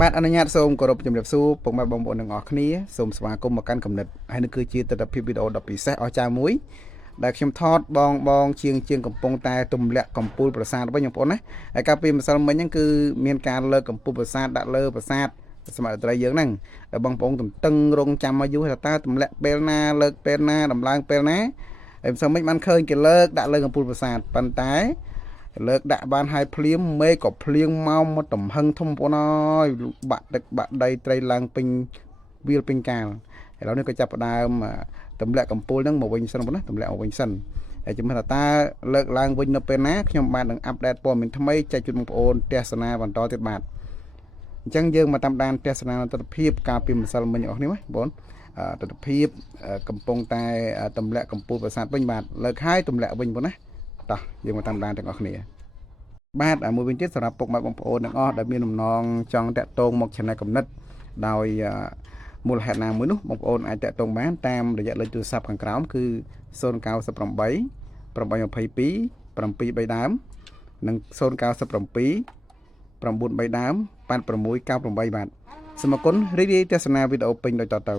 បាទអនុញ្ញាតសូមគោរពជំរាបសួរពុកម៉ែបងប្អូនទាំងអស់គ្នាសូមស្វាគមន៍មកកាន់គំនិតហើយនេះគឺជាទស្សនវិជ្ជាវីដេអូដ៏ពិសេសអស្ចារ្យមួយដែលខ្ញុំថតបងជាងកំពុងតែទម្លាក់កំពូលប្រាសាទវិញបងប្អូនណាហើយកាលពីម្សិលមិញហ្នឹងគឺមានការលើកកំពូលប្រាសាទដាក់លើប្រាសាទសមត្ថត្រីយើងហ្នឹងហើយបងប្អូនទន្ទឹងរង់ចាំមកយូរថាតើទម្លាក់ពេលណាលើកពេលណាដំឡើងពេលណាហើយម្សិលមិញបានឃើញគេលើកដាក់លើកំពូលប្រាសាទប៉ុន្តែលើកដាក់បានហើយភ្លៀងមេឃក៏ភ្លៀងមកទំហឹងធំបងប្អូនអើយបាក់ទឹកបាក់ដីត្រីឡើងពេញវាលពេញកាលឥឡូវនេះក៏ចាប់ផ្ដើមទម្លាក់កំពូលហ្នឹងមកវិញសិនបងណាទម្លាក់មកវិញសិនហើយជំនឿថាតើលើកឡើងវិញនៅពេលណាខ្ញុំបាននឹងអាប់ដេតព័ត៌មានថ្មីចែកជូនបងប្អូនទស្សនាបន្តទៀតបាទអញ្ចឹងយើងមកតាមដានទស្សនាទស្សនភាពកាលពីម្សិលមិញអស់នេះបងប្អូនទស្សនភាពកំពុងតែទម្លាក់កំពូលប្រាសាទវិញបាទលើកហើយទម្លាក់វិញបងណាតោះយើងមកតាមដានទាំងអស់គ្នាបាទមួយវិញទៀតសម្រាប់ពុកម៉ែបងប្អូនទាំងអស់ដែលមានដំណងចង់តាក់ទងមក Channel កំណត់ដោយមូលហេតុណាមួយនោះបងប្អូនអាចតាក់ទងបានតាមរយៈលេខទូរស័ព្ទខាងក្រោមគឺ098 822 7 ដើមនិង097 9 ដើម8698បាទសូមអរគុណរីករាយទស្សនាវីដេអូពេញដូចតទៅ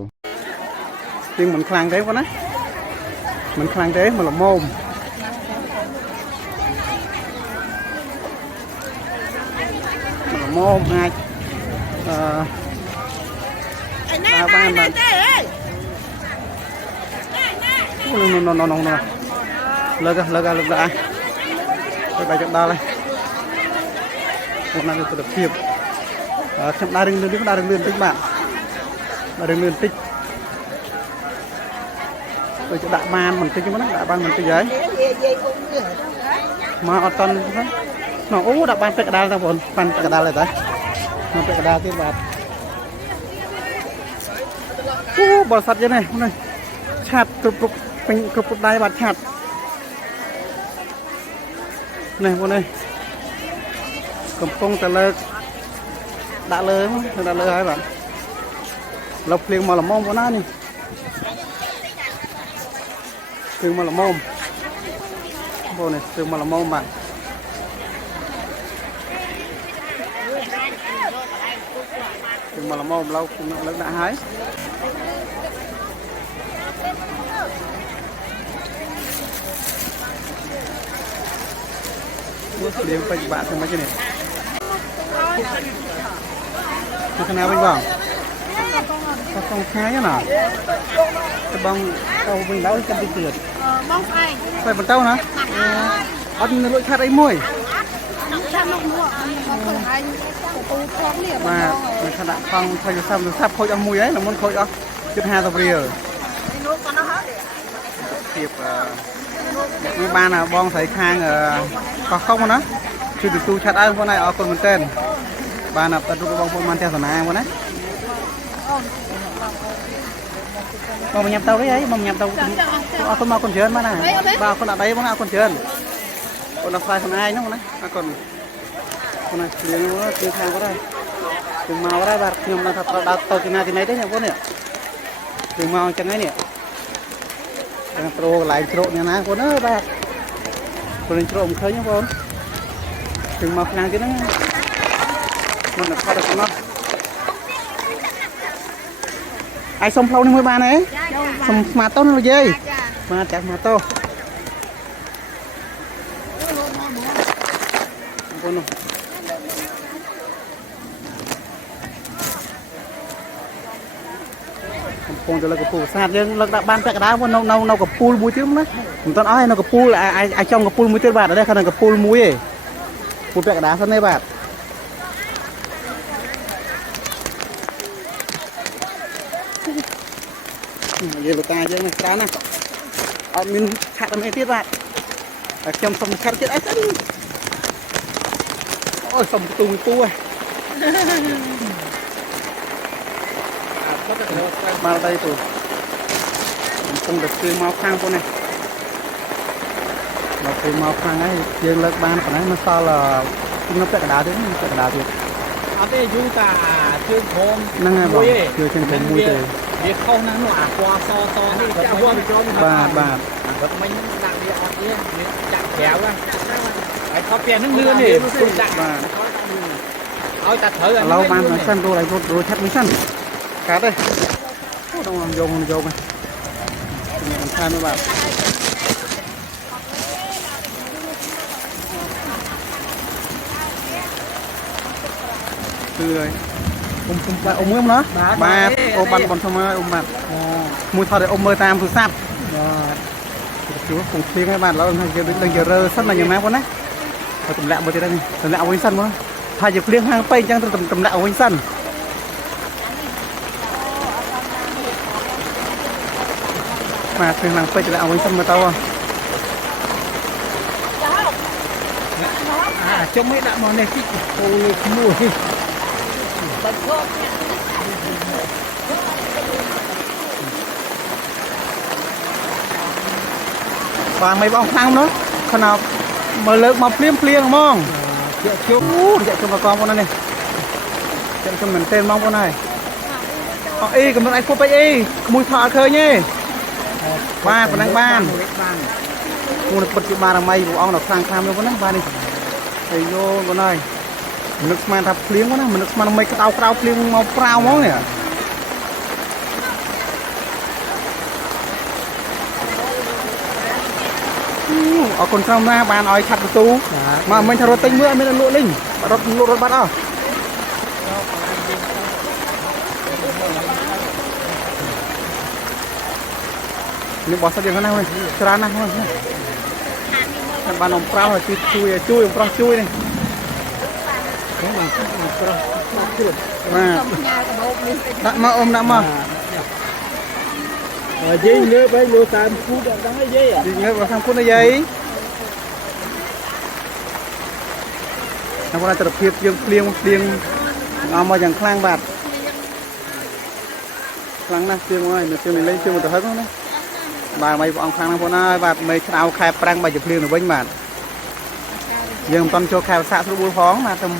ជាងមិនខ្លាំងទេបងណាមិនខ្លាំងទេមកល្មមមកអាចបានបាទលើកដល់ហើយខ្ញុំណាស់ទស្សនភាពខ្ញុំដើររឿងលឿនតិចបាទដើររឿងលឿនតិចដូចដាក់បានបន្តិចហ្នឹងណាដាក់បានបន្តិចហើយមកអត់តន់ហ្នឹងអូដាក់បានពេកកដាលទៅបងបានពេកកដាលហើយតាមកពេកកដាលទៀតបាទអូបរិស័ទយើងនេះឆាត់គ្រប់ពេញគ្រប់ដៃបាទឆាត់នេះបងនេះកំពុងតែលើកដាក់លើហើយបាទលោកភ្លៀងមកល្មមបងណានេះភ្លៀងមកល្មមបងនេះភ្លៀងមកល្មមបាទមកល្មមឡូវលើកដាក់ហើយមកព្រៀងពេញបាក់ទៅមកនេះទៅខាងណាវិញបងក៏កងខាយណាទៅបងទៅវិញដល់ចាំទីទៀតបងស្អែកទៅបន្តណាអត់មានលុយខាត់អីមួយចាំមកមកអញទូធំនេះបាទមិនថាដាក់ផងថយស័ព្ទខូចអស់មួយហើយល្មមខូចអស់ជិត50រៀលនោះប៉ុណ្ណោះហើយទៀតវាបានបងស្រីខាងកោះកុងណាជួយទូឆាត់ឲ្យបងណាអរគុណមែនតើបានអត់រូបបងប្អូនបានទស្សនាបងណាបងញ៉ាំទៅអីបងញ៉ាំទៅអរគុណមកគុណច្រើនបានណាបាទអរគុណអត់អីបងណាអរគុណច្រើនអូនដល់ផ្សាយខ្លួនឯងហ្នឹងណាអរគុណបងណាគ្រឿងគឺខាងក៏ដែរគឺមកដែរបាទខ្ញុំនៅថាត្រូវដើរទៅទីណាទីណីទេបងប្អូននេះគឺមកអញ្ចឹងហើយនេះđang pro lại trộn nhà ná của nó ba rồi trộn khơi nhá con từng mọc nàng cái nó mình là được nó ai xong phâu 53 này xong mà tốt rồi dây mà chặt mà to con con cho là cái pool sạt nhưng lực đã ban cái đá con nâu cái pool muối chứ đấy mình toàn nói nó cái pool là ai trong cái pool muối chứ bạn ở đây khả năng cái pool muối ấy pool cái đá sân đây bạn về một tay chứ này cá này ở mình chặt làm tiết bạn ở trong sông chặt chết ấy ôi sông tung tu à vào đây tụi không được chơi mau khang con này mà chơi mau khang ấy chơi lớp ban của nó sao là nó phải cả đá đấy phải cả đá thiệt ở đây chúng ta chơi thôm năng ngày bảo chơi trên thềm mui thì việc không năng nọ qua so đi chả qua bị cho bà vật mình đặt đi ở kia chặt kéo ra phải có tiền nước mưa thì cũng chặt bà áo chặt thử anh lâu ban sân đồ lại đồ chắc mới sân cá đây đông làm vô này khai mấy bạn từ đây ông mới nó ba ô bắn còn xong ông bạn mùi thọ để ông mời tam thứ sát chú cùng tiếng các bạn là đừng giờ rơ sân là nhiều mép quá đấy tầm lẹ một tí đây này tầm lẹ với sân quá thay giờ liên hang pay chẳng tầm lẹ với sân mà thường làm pay tầm lẹ với sân mà tao trong mấy đạm món này chị ôi mùi và mấy bông thang nữa khả nào mà lớn mà pliêm mong chạy cho bà con con này chạy cho mình tên mong con này y cầm anh phô y mùi thọ khơi nhé ba còn đang ban mua được bật chữ ba là mây của ông là khang luôn con đấy ba đi thầy vô con này nước man thập pliêm con này mình nước man mấy cái tao pliêm màu prao món này ở con trong ra bàn oi chặt tu mà mình thằng tinh mưa mình lụa linh lụa bắt ao nhưng bỏ sao điện cái nào này ra nào bàn ông prao là chui ông prao chui này mà ôm đã mà dây nữa với lúa tam phút đang cái dây à dây nữa vào 3 phút là dây nó có là tập hiệp dương pliêngเอามาอย่างคลั่งบาดคลั่งนะเตียงไว้เตียงnày lênเตียงmột tờ hết đó bà mày bọn khang nó nói bà mày ao khai prang bà chụp liền được bên bạn dương toàn cho khai xạ số bùi phóng mà tầm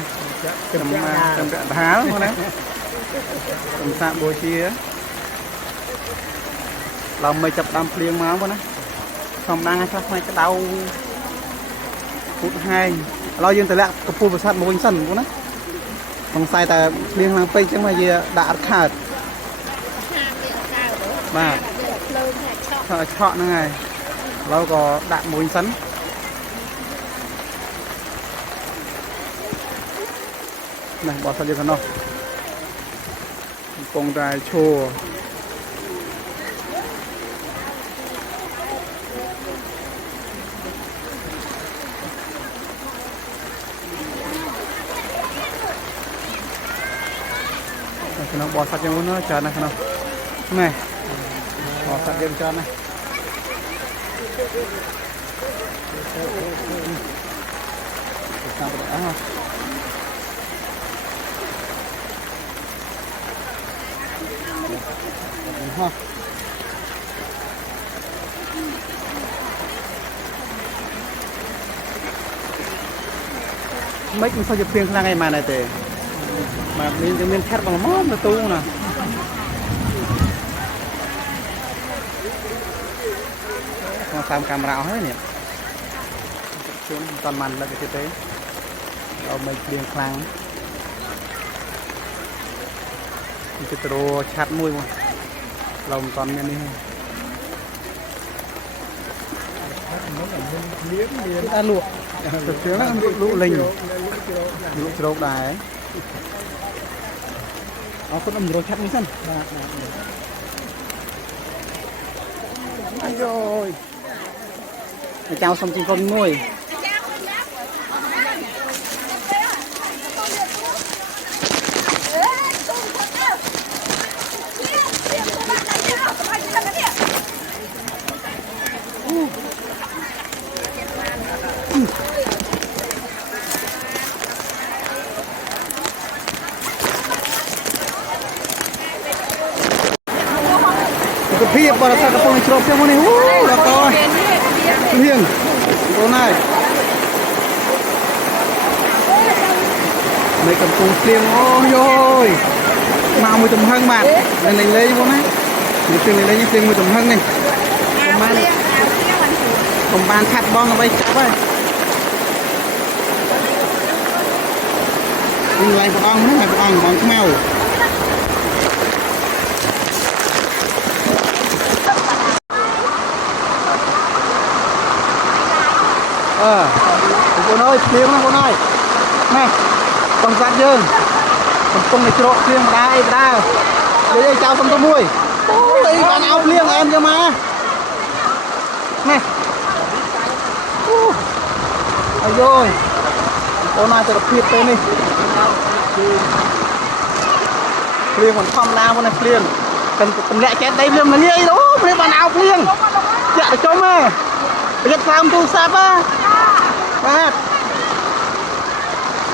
há luôn đấy tầm xạ bùi chia lòng mày chụp đam liền máu quá đấy không đang hay không cái đau phút 2 lo dương từ lạ tập phu vật sạch một bánh sần quá đấy không sai ta liên lang pây chứ mà gì đã khát mà chọn nó này lâu có đạn một bánh sắn này bỏ sao đi phần nào con trai chua nó bỏ sạch cho nó chờ này nào này bỏ sạch cho cho này mấy cũng sao chụp phim là ngày mà này tệ mà mình thét bằng món là tu nè còn làm camera hết nhỉ xuống toàn màn là cái tế ở mấy điên khang cái đồ chặt mùi mà lòng toàn miền đi ta luộc thực sự là lụ lình lụ trâu đài con âm rồi chắc mới sân anh rồi chào xong trên con nuôi cái phía bờ là cái phong trộm theo này là coi hiền con này mấy cầm cung xiên ôi ôi màu mùi tùm hân bạn lên lấy con này những tiền này lấy những tiền mùi tùm hân này còn bàn chặt bong ở đây chặt vậy Ini lain bang mana lain bang mau. Con ơi, tiếng nó con ơi. Này, con sát dương. Con này trộn tiếng đá đá. Đây chào con mui. Ôi, con áo liêng em cho mà. Này. Ôi rồi. Con này thật phiệt tên đi. Liêng còn thăm nào con này liêng. Cần lẹ chết đây liêng là như ấy đó. Liêng bạn áo liêng. Dạ được cho mà. Bây giờ sao tu sắp á.បាទ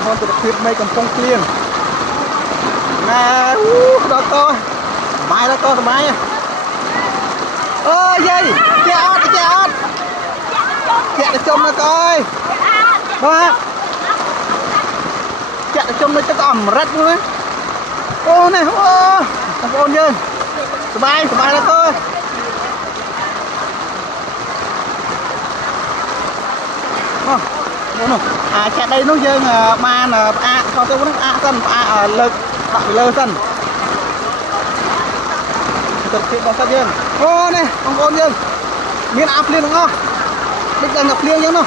មកទៅភាពមេកំពុងគ្លៀងណាដល់តបាយដល់តសបាយអូយាយចេះអត់ចេះអត់ចេះទៅចំមកអើយបាទចេះទៅចំនៅទឹកអមរិតហ្នឹងអូនេះអូបងប្អូនយើងសបាយដល់តនោះចាក់ដីនោះយើងបានផ្អាកខោទៅនោះផ្អាកសិនផ្អាកលើកដាក់ពីលើសិនទៅពីបងសិនយើងអូនេះបងប្អូនយើងមានអាភ្លៀងទាំងអស់ដូចតែភ្លៀងយ៉ាងនោះ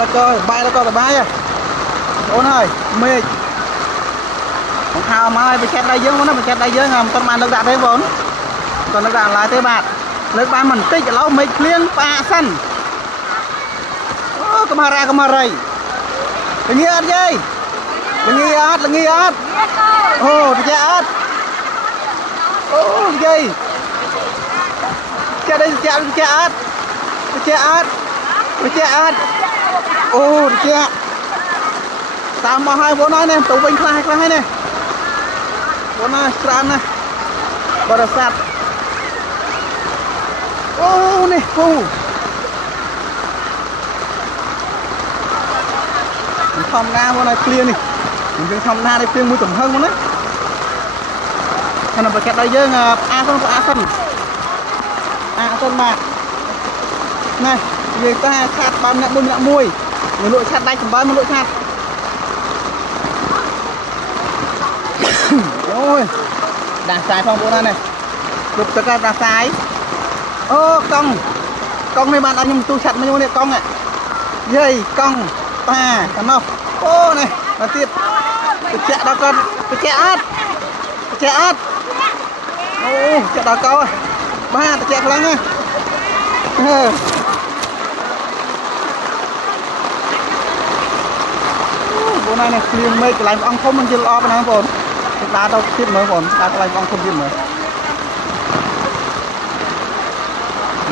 ដល់ទៅបាយដល់ទៅបាយអូនហើយមេឃហៅមកឲ្យបច្ចេកដៃយើងមកណាបច្ចេកដៃយើងមិនទាន់បានលើកដាក់ទេបងគាត់លើកដាក់ឡាយទេបាទលើកបានបន្តិចឥឡូវមេឃភ្លៀងផ្អាកសិនអូកម្មារ៉ាល្ងាអត់យាយល្ងាអត់អូបច្ចេកអត់អូយាយចេះđâyចេះអត់អូបច្ចេកតាមមកឲ្យបងហើយនេះទៅវិញខ្លះហើយនេះបងណាច្រើនណាស់បរិស័ទអូនេះគូធម្មតាបងណាព្រៀងនេះយើងធម្មតានេះព្រៀងមួយទំហឹងបងណាហើយបច្ចេកដៃយើងផ្អាកសិនបាទណានិយាយថាឆាត់បានអ្នកមួយមួយលក់ឆាត់ដៃចំបើមកលក់ឆាត់អូយដាក់ខ្សែផងបងណានេះគ្រប់ទឹកដាក់ខ្សែអូកង់នេះបានឲ្យខ្ញុំទូឆាត់មកនេះកង់យាយកង់តាកណោះអូនេះមកទៀតបច្ចេកដល់គាត់បច្ចេកអត់អូចាក់ដល់កោបាទបច្ចេកខ្លាំងណាបងណានេះគ្លៀងមេឃកន្លែងអង្គធំមិនយល់ល្អប៉ុណ្ណាបងដើរទៅទៀតមើលបងដើរកន្លែងអង្គធំទៀតមើល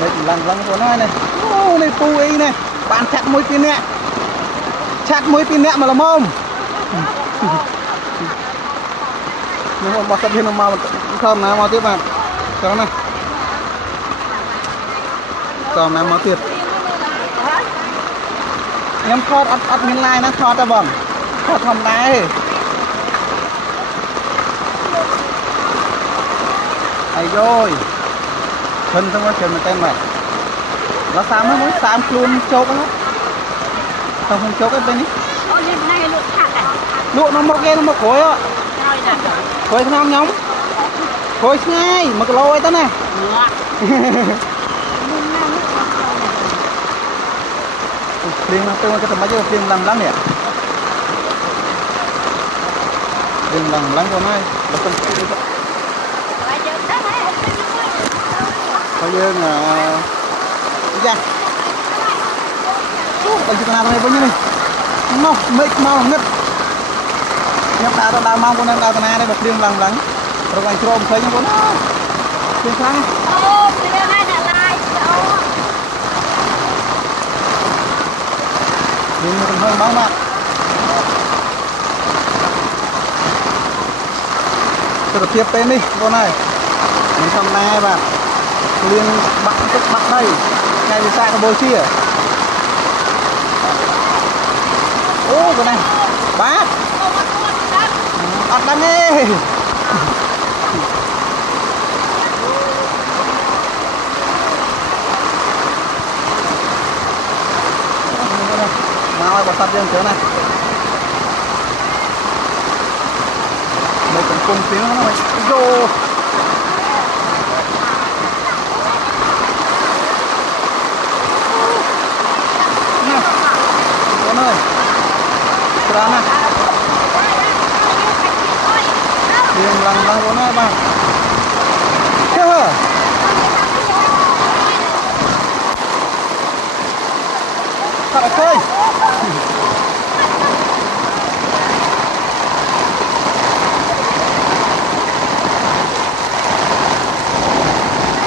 មេឃឡើងបងណានេះអូនេះពូអីនេះបានឆាត់មួយពីរនាក់មកល្មមនោះមកសិតហ៊ានមកខំណាមកទៀតបាទចង់ណាក៏ណាមកទៀតខ្ញុំថតអត់មានឡាយណាថតទេបងថតធម្មតាទេអាយយឈិនទៅមកឈិនមែនទេបាទដល់30ហ្នឹង30ខ្លួនជោគហ្នឹងទៅខ្ញុំជោគឯងនេះអូនេះណែលក់ឆាត់ដែរលក់នៅមុខគេនៅមុខក្រួយហ៎ក្រួយក្នុងខ្ញុំក្រួយឆ្ងាយ1គីឡូអីទៅណាភ្លៀងទៅមកទៅមកយកភ្លៀងឡើងនេះភ្លៀងឡើងខ្លួនហើយបើមិនទៅហើយយើងទៅហើយយើងយ៉ាអូទៅណាទៅវិញនេះមកមេឃមកងឹតខ្ញុំដើរមកខ្លួននឹងដើរតាណានេះបើភ្លៀងឡើងរកឲ្យជ្រោមឃើញខ្លួនណាភ្លៀងខ្លាំងអូភ្លៀងហើយដាក់ឡាយអូភ្លៀងមកទៅមកបាទទស្សនភាពពេលនេះបងហើយមិនធម្មតាបាទភ្លៀងបាក់ទឹកបាក់ដីថ្ងៃវិសាខកម្ពុជាអូបងណាបាទអត់ដឹងទេ ประทัดยังเจอนะmột cùng tiếng nó mày vô nè con ơi ra nè điền lằng lằng con ơi bạn chưa thật là chơi